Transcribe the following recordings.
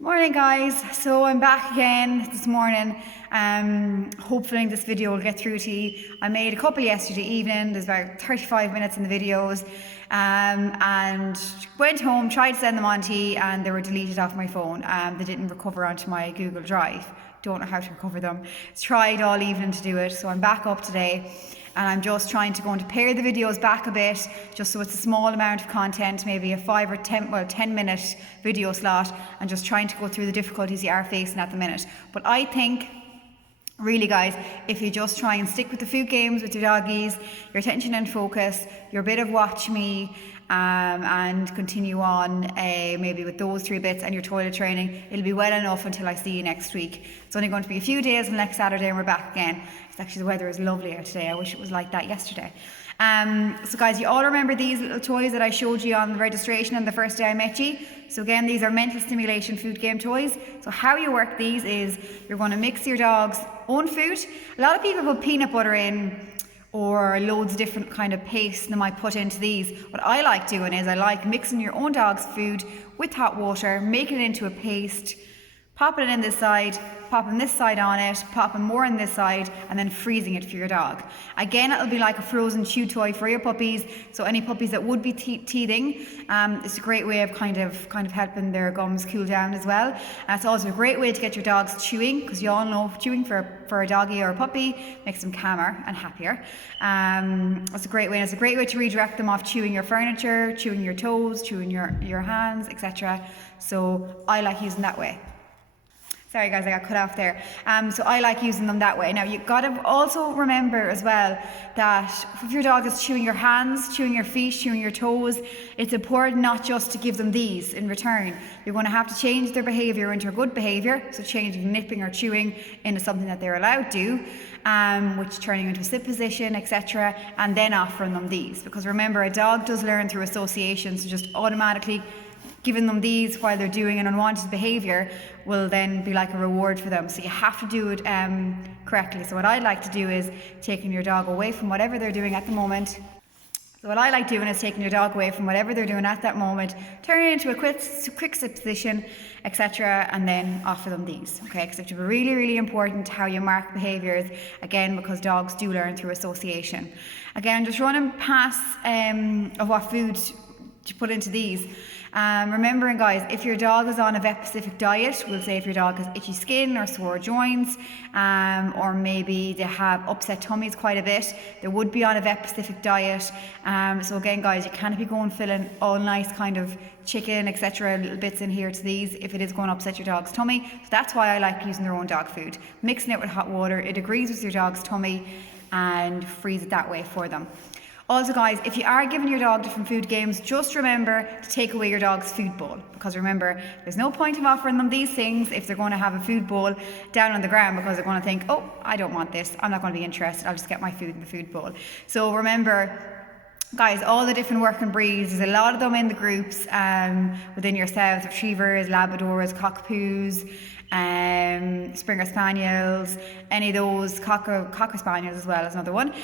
Morning guys, so I'm back again this morning. Hopefully this video will get through to you. I made a couple yesterday evening, there's about 35 minutes in the videos, and went home, tried to send them on to you, and they were deleted off my phone. They didn't recover onto my Google Drive. Don't know how to recover them. Tried all evening to do it, so I'm back up today. And I'm just trying to go and pare the videos back a bit, just so it's a small amount of content, maybe a 5 or 10 minute video slot, and just trying to go through the difficulties you are facing at the minute. But I think, really guys, if you just try and stick with the food games with your doggies, your attention and focus, your bit of watch me, and continue on maybe with those 3 bits and your toilet training, it'll be well enough until I see you next week. It's only going to be a few days, and next Saturday and we're back again. Actually, the weather is lovely out today. I wish it was like that yesterday. So guys, you all remember these little toys that I showed you on the registration on the first day I met you? So again, these are mental stimulation food game toys. So how you work these is you're going to mix your dog's own food. A lot of people put peanut butter in, or loads of different kind of paste they might put into these. What I like doing is I like mixing your own dog's food with hot water, making it into a paste, popping it in this side, popping this side on it, popping more on this side, and then freezing it for your dog. Again, it'll be like a frozen chew toy for your puppies. So any puppies that would be teething, it's a great way of kind of helping their gums cool down as well. And it's also a great way to get your dogs chewing, because you all know chewing for a doggy or a puppy makes them calmer and happier. It's a great way. And it's a great way to redirect them off chewing your furniture, chewing your toes, chewing your hands, etc. So I like using that way. Sorry guys, I got cut off there. So I like using them that way. Now you've got to also remember as well that if your dog is chewing your hands, chewing your feet, chewing your toes, it's important not just to give them these in return. You're going to have to change their behaviour into a good behaviour, so changing nipping or chewing into something that they're allowed to, which turning into a sit position, etc., and then offering them these. Because remember, a dog does learn through association, so just automatically giving them these while they're doing an unwanted behaviour will then be like a reward for them. So you have to do it correctly. So what I'd like to do is taking your dog away from whatever they're doing at the moment. So what I like doing is taking your dog away from whatever they're doing at that moment, turning it into a quick sit position, etc., and then offer them these. Okay, because it's really, really important how you mark behaviours, again, because dogs do learn through association. Again, just running past of what food to put into these. Remembering guys, if your dog is on a vet specific diet, we'll say if your dog has itchy skin or sore joints, or maybe they have upset tummies quite a bit, they would be on a vet specific diet. So again guys, you can't be going filling all nice kind of chicken, etc., little bits in here to these if it is going to upset your dog's tummy. So that's why I like using their own dog food, mixing it with hot water. It agrees with your dog's tummy and freeze it that way for them. Also guys, if you are giving your dog different food games, just remember to take away your dog's food bowl. Because remember, there's no point in offering them these things if they're going to have a food bowl down on the ground, because they're going to think, oh, I don't want this, I'm not going to be interested, I'll just get my food in the food bowl. So remember, guys, all the different working breeds, there's a lot of them in the groups within yourselves: retrievers, labradors, cockapoos, Springer Spaniels, any of those, Cocker Spaniels as well is another one.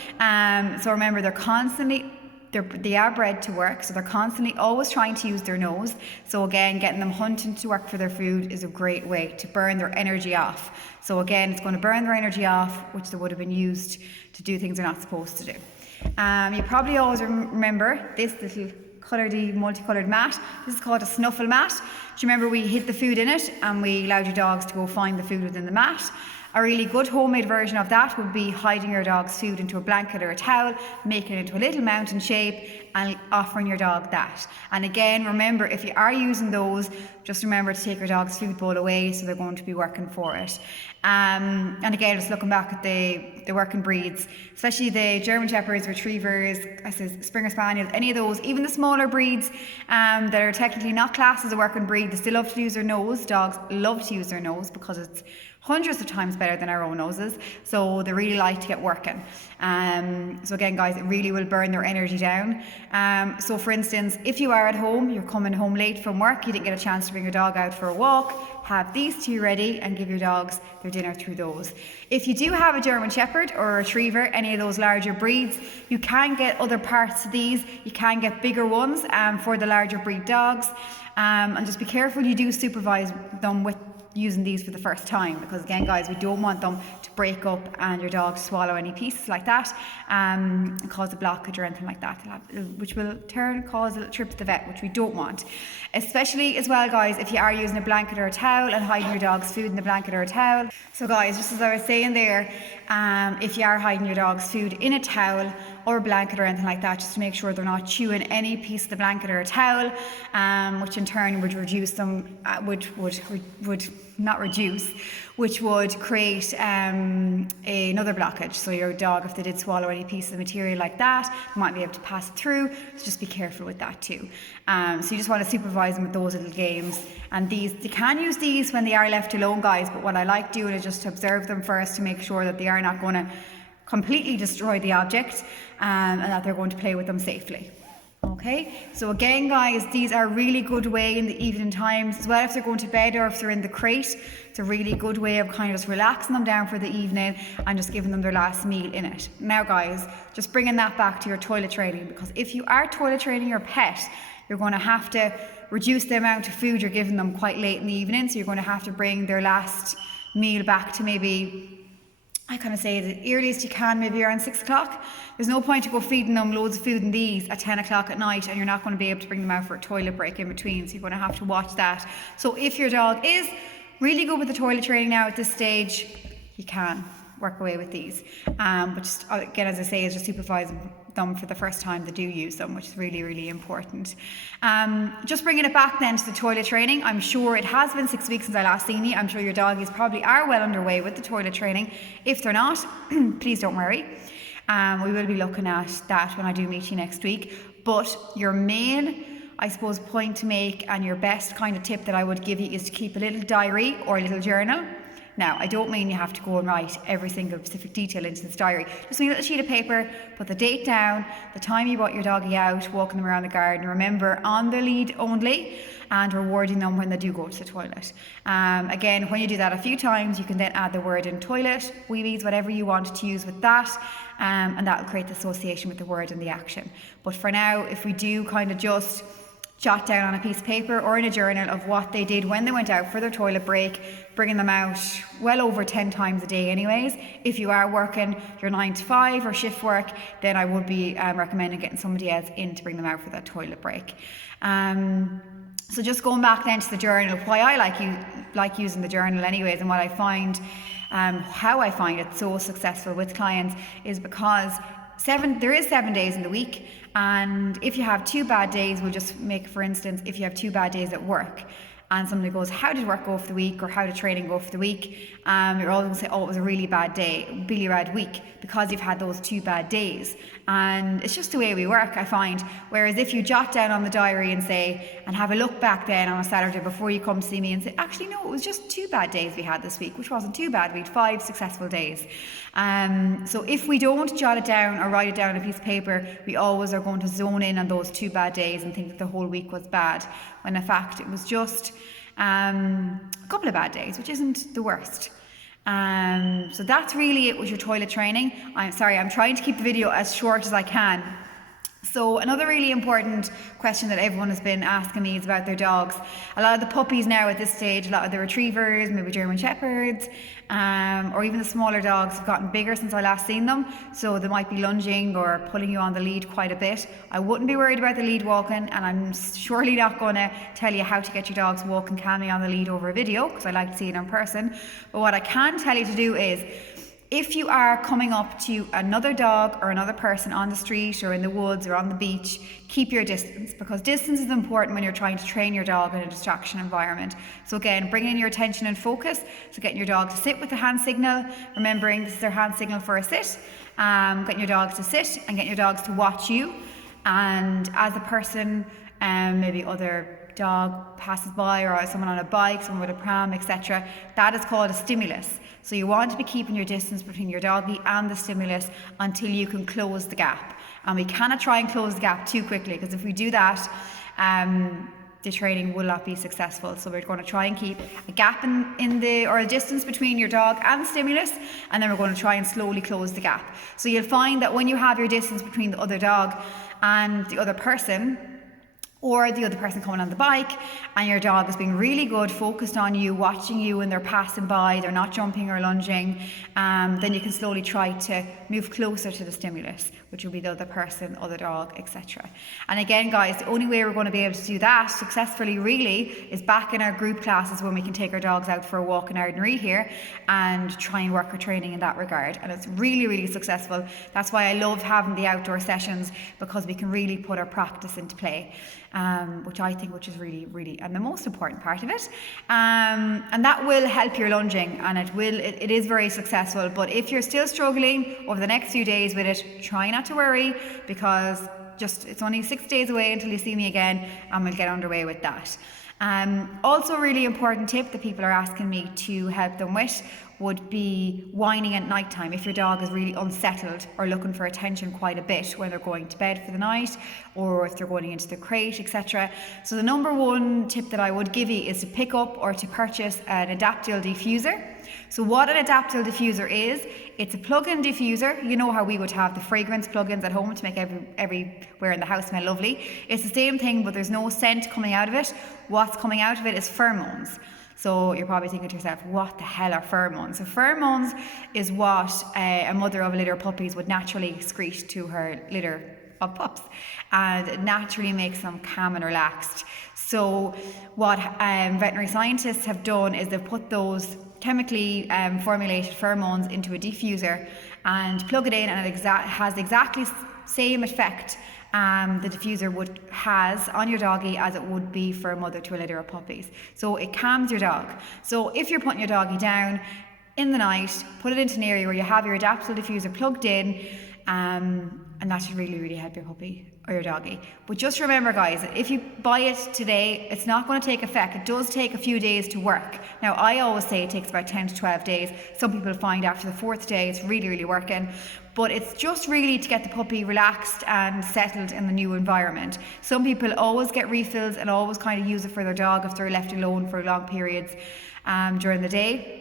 So remember, they are bred to work, so they're constantly always trying to use their nose. So again, getting them hunting to work for their food is a great way to burn their energy off. So again, it's going to burn their energy off, which they would have been used to do things they're not supposed to do. You probably always remember this little multicoloured mat. This is called a snuffle mat. Do you remember we hid the food in it and we allowed your dogs to go find the food within the mat? A really good homemade version of that would be hiding your dog's food into a blanket or a towel, making it into a little mountain shape and offering your dog that. And again, remember, if you are using those, just remember to take your dog's food bowl away, so they're going to be working for it. And again, just looking back at the working breeds, especially the German Shepherds, Retrievers, Springer Spaniels, any of those, even the smaller breeds that are technically not classed as a working breed, they still love to use their nose. Dogs love to use their nose because it's hundreds of times better than our own noses, so they really like to get working. So again guys, it really will burn their energy down. So for instance, if you are at home, you're coming home late from work, you didn't get a chance to bring your dog out for a walk, have these two ready and give your dogs their dinner through those. If you do have a German Shepherd Shepherd or a Retriever, any of those larger breeds. You can get other parts of these. You can get bigger ones for the larger breed dogs. And just be careful you do supervise them with using these for the first time, because again guys, we don't want them to break up and your dog to swallow any pieces like that and cause a blockage or anything like that, which will cause a trip to the vet, which we don't want. Especially as well guys, if you are using a blanket or a towel and hiding your dog's food in the blanket or a towel. So guys, just as I was saying there, if you are hiding your dog's food in a towel or a blanket or anything like that, just to make sure they're not chewing any piece of the blanket or a towel, which in turn would reduce them, which would create another blockage. So your dog, if they did swallow any piece of material like that, they might be able to pass it through. So just be careful with that too. So you just want to supervise them with those little games. And these, you can use these when they are left alone guys, but what I like doing is just to observe them first to make sure that they are not going to completely destroy the object and that they're going to play with them safely. Okay, so again guys, these are a really good way in the evening times as well, if they're going to bed or if they're in the crate. It's a really good way of kind of just relaxing them down for the evening and just giving them their last meal in it. Now guys, just bringing that back to your toilet training, because if you are toilet training your pet, you're going to have to reduce the amount of food you're giving them quite late in the evening. So you're going to have to bring their last meal back to maybe, I kind of say the earliest you can, maybe around 6 o'clock. There's no point to go feeding them loads of food in these at 10 o'clock at night and you're not going to be able to bring them out for a toilet break in between. So you're going to have to watch that. So if your dog is really good with the toilet training now at this stage, you can work away with these. But just again, as I say, is just supervise them for the first time they do use them, which is really, really important. Just bringing it back then to the toilet training, I'm sure it has been 6 weeks since I last seen you. I'm sure your doggies probably are well underway with the toilet training. If they're not, please don't worry. We will be looking at that when I do meet you next week. But your main, I suppose, point to make and your best kind of tip that I would give you is to keep a little diary or a little journal. Now, I don't mean you have to go and write every single specific detail into this diary. Just a little sheet of paper, put the date down, the time you brought your doggy out, walking them around the garden, remember on the lead only, and rewarding them when they do go to the toilet. Again, when you do that a few times, you can then add the word in toilet, wheelies, whatever you want to use with that, and that will create the association with the word and the action. But for now, if we do kind of just jot down on a piece of paper or in a journal of what they did when they went out for their toilet break, bringing them out well over 10 times a day anyways. If you are working your 9 to 5 or shift work, then I would be recommending getting somebody else in to bring them out for that toilet break. So just going back then to the journal, why I like using the journal anyways, and what I find, how I find it so successful with clients is because there is 7 days in the week, and if you have 2 bad days, we'll just make, for instance, if you have 2 bad days at work and somebody goes, how did work go for the week, or how did training go for the week, you're always going to say, oh, it was a really bad day, really bad week, because you've had those 2 bad days. And it's just the way we work, I find. Whereas if you jot down on the diary and say, and have a look back then on a Saturday before you come to see me and say, actually no, it was just 2 bad days we had this week, which wasn't too bad, we had 5 successful days. So if we don't jot it down or write it down on a piece of paper, we always are going to zone in on those 2 bad days and think that the whole week was bad, when in fact it was just a couple of bad days, which isn't the worst. So that's really it with your toilet training. I'm trying to keep the video as short as I can. So another really important question that everyone has been asking me is about their dogs. A lot of the puppies now at this stage, a lot of the retrievers, maybe German shepherds, or even the smaller dogs have gotten bigger since I last seen them. So they might be lunging or pulling you on the lead quite a bit. I wouldn't be worried about the lead walking, and I'm surely not going to tell you how to get your dogs walking calmly on the lead over a video, because I like to see it in person. But what I can tell you to do is, if you are coming up to another dog or another person on the street or in the woods or on the beach, keep your distance, because distance is important when you're trying to train your dog in a distraction environment. So again, bring in your attention and focus. So getting your dog to sit with the hand signal, remembering this is their hand signal for a sit. Getting your dogs to sit and getting your dogs to watch you. And as a person, maybe other dog passes by, or someone on a bike, someone with a pram, etc., that is called a stimulus. So you want to be keeping your distance between your doggy and the stimulus until you can close the gap. And we cannot try and close the gap too quickly, because if we do that, the training will not be successful. So we're going to try and keep a gap in the, or a distance between your dog and the stimulus, and then we're going to try and slowly close the gap. So you'll find that when you have your distance between the other dog and the other person, or the other person coming on the bike, and your dog is being really good, focused on you, watching you, and they're passing by, they're not jumping or lunging, then you can slowly try to move closer to the stimulus, which will be the other person, other dog, etc. And again, guys, the only way we're going to be able to do that successfully really is back in our group classes, when we can take our dogs out for a walk in Ardnaree here and try and work our training in that regard. And it's really, really successful. That's why I love having the outdoor sessions, because we can really put our practice into play. Which I think is really, really, and the most important part of it. And that will help your lunging, and it is very successful. But if you're still struggling over the next few days with it, try not to worry, because it's only 6 days away until you see me again, and we'll get underway with that. Also, a really important tip that people are asking me to help them with would be whining at night time. If your dog is really unsettled or looking for attention quite a bit when they're going to bed for the night, or if they're going into the crate, etc. So the number one tip that I would give you is to pick up or to purchase an Adaptil diffuser. So what an Adaptil diffuser is, it's a plug-in diffuser. You know how we would have the fragrance plugins at home to make everywhere in the house smell lovely. It's the same thing, but there's no scent coming out of it. What's coming out of it is pheromones. So you're probably thinking to yourself, what the hell are pheromones? So pheromones is what a mother of a litter of puppies would naturally excrete to her litter of pups, and it naturally makes them calm and relaxed. So what veterinary scientists have done is they've put those chemically formulated pheromones into a diffuser and plug it in, and it has the exactly same effect the diffuser has on your doggy as it would be for a mother to a litter of puppies. So it calms your dog. So if you're putting your doggy down in the night, put it into an area where you have your Adaptil diffuser plugged in, and that should really, really help your puppy or your doggy. But just remember, guys, if you buy it today, it's not going to take effect. It does take a few days to work. Now, I always say it takes about 10 to 12 days. Some people find after the 4th day it's really, really working. But it's just really to get the puppy relaxed and settled in the new environment. Some people always get refills and always kind of use it for their dog if they're left alone for long periods during the day.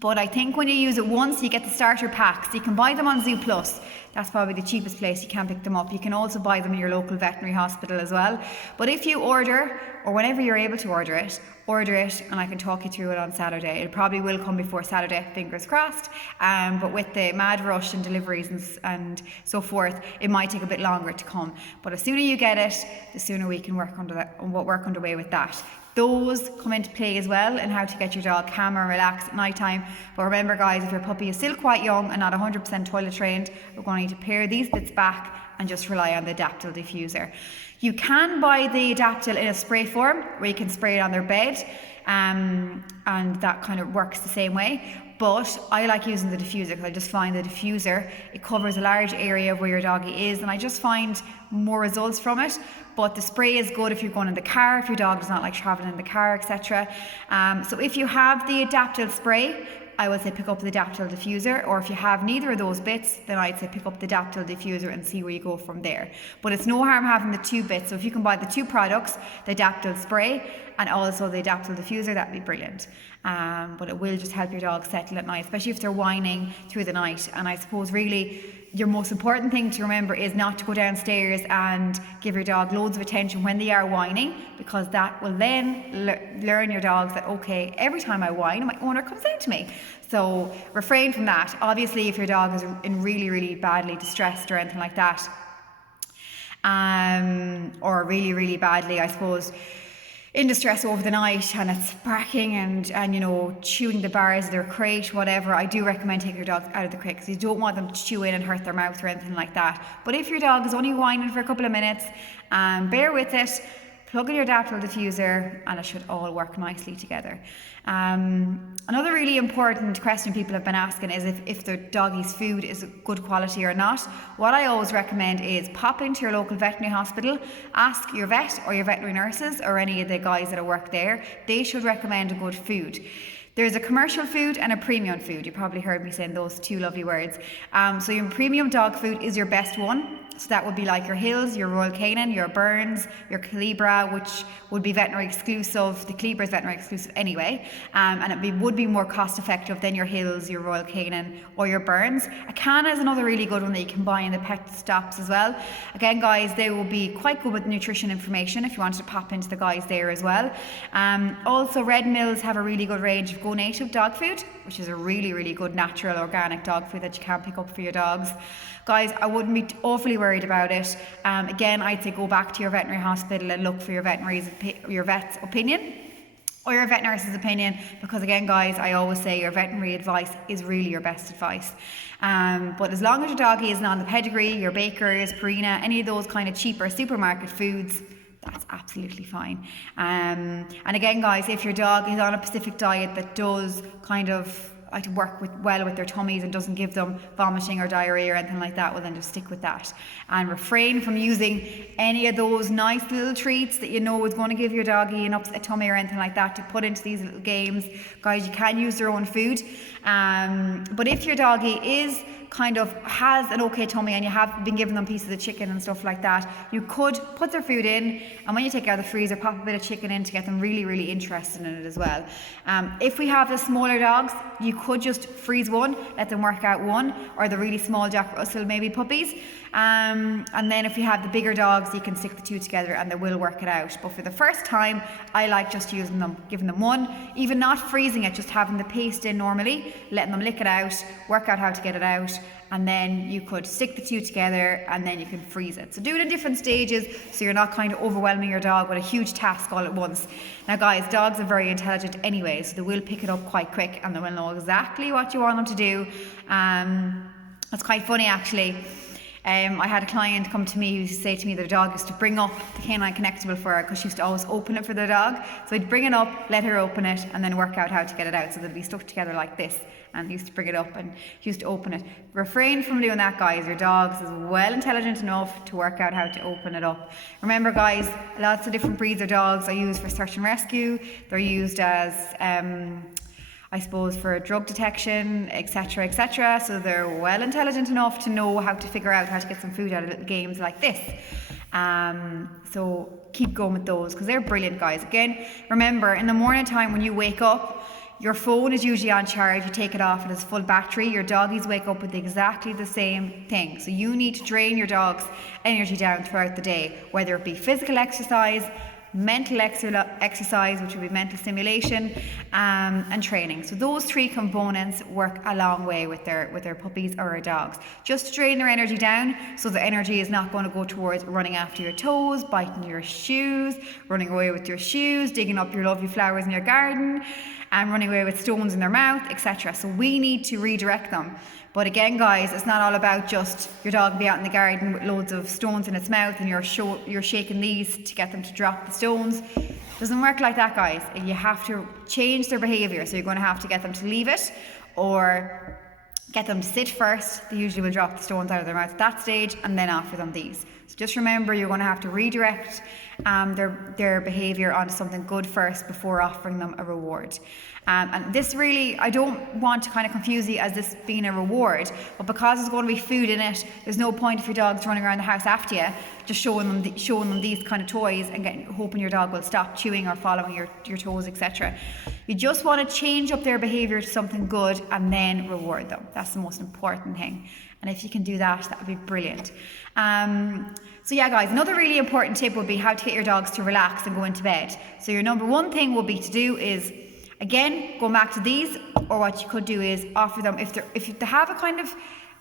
But I think when you use it once, you get the starter packs. You can buy them on Zoo Plus. That's probably the cheapest place you can pick them up. You can also buy them in your local veterinary hospital as well. But if you order, or whenever you're able to order it, and I can talk you through it on Saturday. It probably will come before Saturday, fingers crossed. But with the mad rush and deliveries and so forth, it might take a bit longer to come. But as sooner you get it, the sooner we can work underway with that. Those come into play as well, and how to get your dog calm and relaxed at night time. But remember, guys, if your puppy is still quite young and not 100% toilet trained, we're going to need to pare these bits back and just rely on the Adaptil diffuser. You can buy the Adaptil in a spray form where you can spray it on their bed, and that kind of works the same way. But I like using the diffuser because I just find the diffuser, it covers a large area of where your doggy is, and I just find more results from it. But the spray is good if you're going in the car, if your dog does not like traveling in the car, etc. So if you have the Adaptil spray, I would say pick up the Adaptil diffuser, or if you have neither of those bits, then I'd say pick up the Adaptil diffuser and see where you go from there. But it's no harm having the two bits, so if you can buy the two products, the Adaptil spray and also the Adaptil diffuser, that'd be brilliant. But it will just help your dog settle at night, especially if they're whining through the night. And I suppose really your most important thing to remember is not to go downstairs and give your dog loads of attention when they are whining, because that will then learn your dogs that, okay, every time I whine, my owner comes down to me. So refrain from that. Obviously, if your dog is in really, really badly distressed or anything like that, or really, really badly, I suppose, in distress over the night, and it's barking and you know, chewing the bars of their crate, whatever, I do recommend taking your dog out of the crate, because you don't want them to chew in and hurt their mouth or anything like that. But if your dog is only whining for a couple of minutes, bear with it, plug in your Adaptil diffuser, and it should all work nicely together. Another really important question people have been asking is if their doggy's food is good quality or not. What I always recommend is pop into your local veterinary hospital, ask your vet or your veterinary nurses or any of the guys that work there. They should recommend a good food. There's a commercial food and a premium food. You probably heard me saying those two lovely words. So your premium dog food is your best one. So that would be like your Hills, your Royal Canin, your Burns, your Calibra, which would be veterinary exclusive. The Calibra is veterinary exclusive anyway, and it would be more cost effective than your Hills, your Royal Canin, or your Burns. Acana is another really good one that you can buy in the pet stops as well. Again, guys, they will be quite good with nutrition information if you wanted to pop into the guys there as well. Also, Red Mills have a really good range of Go Native dog food, which is a really, really good natural organic dog food that you can pick up for your dogs. Guys, I wouldn't be awfully worried about it. Again, I'd say go back to your veterinary hospital and look for your vet's opinion or your vet nurse's opinion, because again, guys, I always say your veterinary advice is really your best advice. But as long as your doggy isn't on the pedigree, your Bakers, Purina, any of those kind of cheaper supermarket foods, that's absolutely fine. And again, guys, if your dog is on a specific diet that does kind of work well with their tummies and doesn't give them vomiting or diarrhea or anything like that, well then just stick with that. And refrain from using any of those nice little treats that you know is going to give your doggy an upset tummy or anything like that to put into these little games. Guys, you can use their own food. But if your doggy is kind of has an okay tummy and you have been giving them pieces of chicken and stuff like that, you could put their food in, and when you take it out of the freezer, pop a bit of chicken in to get them really, really interested in it as well. If we have the smaller dogs, you could just freeze one, let them work out one, or the really small Jack Russell maybe puppies. And then if you have the bigger dogs, you can stick the two together and they will work it out. But for the first time, I like just using them, giving them one, even not freezing it, just having the paste in normally, letting them lick it out, work out how to get it out, and then you could stick the two together and then you can freeze it. So do it in different stages so you're not kind of overwhelming your dog with a huge task all at once. Now guys, dogs are very intelligent anyway, so they will pick it up quite quick and they will know exactly what you want them to do. It's quite funny actually. I had a client come to me who used to say to me their dog used to bring up the canine connectable for her because she used to always open it for their dog. So I'd bring it up, let her open it, and then work out how to get it out. So they'd be stuck together like this. And he used to bring it up and he used to open it. Refrain from doing that, guys. Your dog's is well intelligent enough to work out how to open it up. Remember, guys, lots of different breeds of dogs are used for search and rescue. They're used as I suppose for drug detection, etc., etc. So they're well intelligent enough to know how to figure out how to get some food out of little games like this. So keep going with those because they're brilliant, guys. Again, remember, in the morning time when you wake up, your phone is usually on charge, you take it off, it has full battery. Your doggies wake up with exactly the same thing. So you need to drain your dog's energy down throughout the day, whether it be physical exercise, mental exercise, which would be mental stimulation, and training. So those three components work a long way with their puppies or their dogs. Just to drain their energy down, so the energy is not going to go towards running after your toes, biting your shoes, running away with your shoes, digging up your lovely flowers in your garden, and running away with stones in their mouth, etc. So we need to redirect them. But again, guys, it's not all about just your dog be out in the garden with loads of stones in its mouth and you're shaking these to get them to drop the stones. It doesn't work like that, guys. You have to change their behaviour. So you're going to have to get them to leave it or get them to sit first. They usually will drop the stones out of their mouth at that stage and then offer them these. So just remember, you're going to have to redirect their behaviour onto something good first before offering them a reward. And this really, I don't want to kind of confuse you as this being a reward, but because there's going to be food in it, there's no point if your dog's running around the house after you, just showing them these kind of toys and hoping your dog will stop chewing or following your toes, etc. You just want to change up their behaviour to something good and then reward them. That's the most important thing. And if you can do that, that would be brilliant. So yeah, guys, another really important tip would be how to get your dogs to relax and go into bed. So your number one thing would be to do is, again, going back to these, or what you could do is offer them, if they have a kind of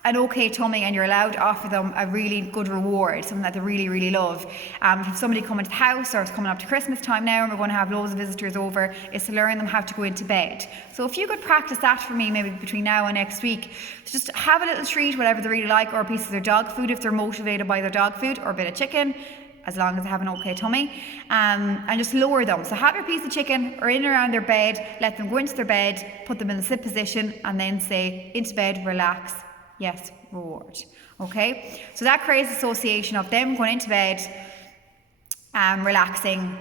an okay tummy and you're allowed to offer them a really good reward, something that they really, really love. If somebody coming to the house or it's coming up to Christmas time now and we're going to have loads of visitors over, is to learn them how to go into bed. So if you could practice that for me maybe between now and next week, just have a little treat, whatever they really like, or a piece of their dog food if they're motivated by their dog food, or a bit of chicken, as long as they have an okay tummy, and just lower them. So have your piece of chicken or in and around their bed, let them go into their bed, put them in the sit position, and then say, into bed, relax, yes, reward. Okay, so that creates association of them going into bed, relaxing,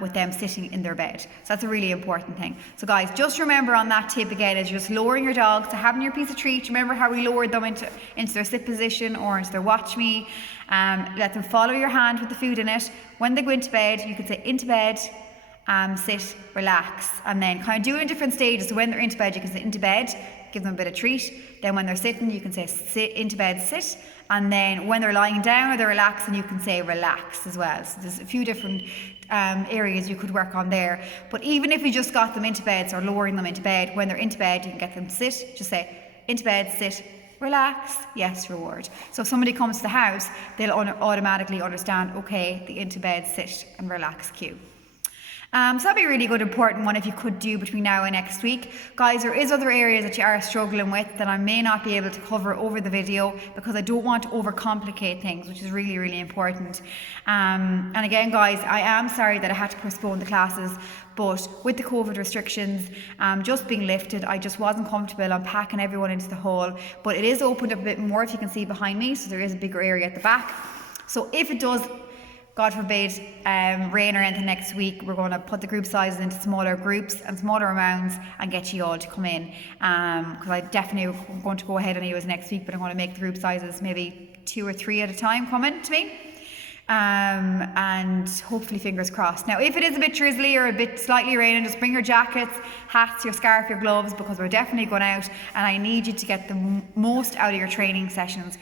with them sitting in their bed. So that's a really important thing. So guys, just remember on that tip again, is just lowering your dogs to having your piece of treat. Remember how we lowered them into their sit position or into their watch me. Let them follow your hand with the food in it. When they go into bed, you can say into bed, sit, relax, and then kind of do it in different stages. So when they're into bed, you can say into bed, give them a bit of treat. Then when they're sitting, you can say sit, into bed, sit. And then when they're lying down or they're relaxing, you can say relax as well. So there's a few different areas you could work on there. But even if you just got them into bed, or lowering them into bed, when they're into bed, you can get them to sit. Just say into bed, sit, relax, yes, reward. So if somebody comes to the house, they'll automatically understand, okay, the into bed, sit and relax cue. So that'd be a really good important one if you could do between now and next week. Guys, there is other areas that you are struggling with that I may not be able to cover over the video because I don't want to overcomplicate things, which is really, really important. And again, guys, I am sorry that I had to postpone the classes, but with the COVID restrictions just being lifted, I just wasn't comfortable unpacking everyone into the hall. But it is opened up a bit more, if you can see behind me, so there is a bigger area at the back. So if it does, God forbid, rain or anything next week, we're going to put the group sizes into smaller groups and smaller amounts and get you all to come in. Because I definitely am going to go ahead anyways next week, but I'm going to make the group sizes maybe 2 or 3 at a time coming to me. And hopefully fingers crossed. Now, if it is a bit drizzly or a bit slightly raining, just bring your jackets, hats, your scarf, your gloves, because we're definitely going out and I need you to get the most out of your training sessions.